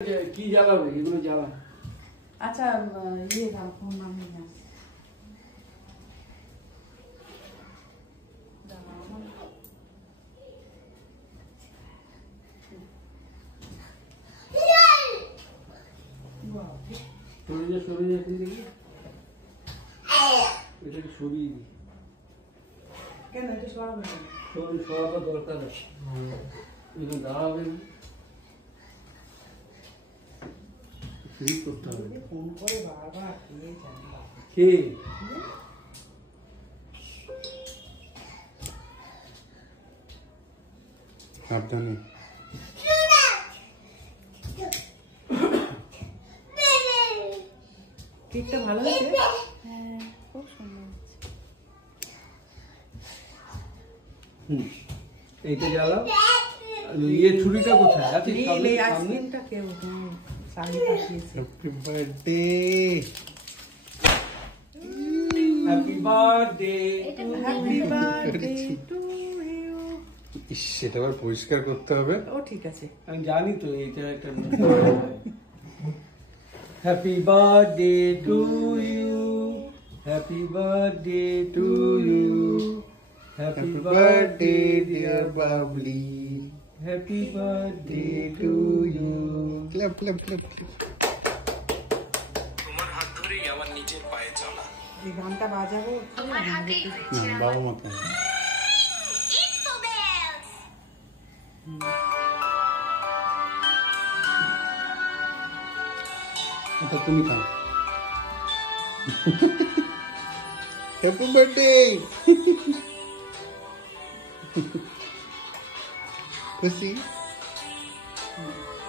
কি জ্বালাবে এগুলো জ্বালা। আচ্ছা ইয়ে দাও ফোন নামে না সরিয়ে এখন দেখি এটাকে সরিয়ে দিই। কেন এটা সরাবে না? সরাবার দরকার আছে, এগুলো দাঁড়াবে করতে হবে। ফোন করে বারবার কে সাবধানে কেকটা ভালো হয়েছে? হ্যাঁ খুব সুন্দর এইটা জ্বালাও। ইয়ে ছুরিটা কোথায় আছে? এই আইসক্রিমটা কেউ শাড়ি পাঠিয়েছে। Happy birthday happy birthday happy birthday to you. ইস, সেটা আবার পরিষ্কার করতে হবে। ও ঠিক আছে। আমি জানি তো এইটা একটা happy birthday to you, happy birthday to you, happy happy birthday birthday dear Babli, happy birthday to you. Clap clap clap clap. তোমার হাত ধরেই আমার নিজের পায়ে চলা। এই গানটা বাজাবো বাবা মতো এটা তুমি খাও। Happy birthday. খুশি?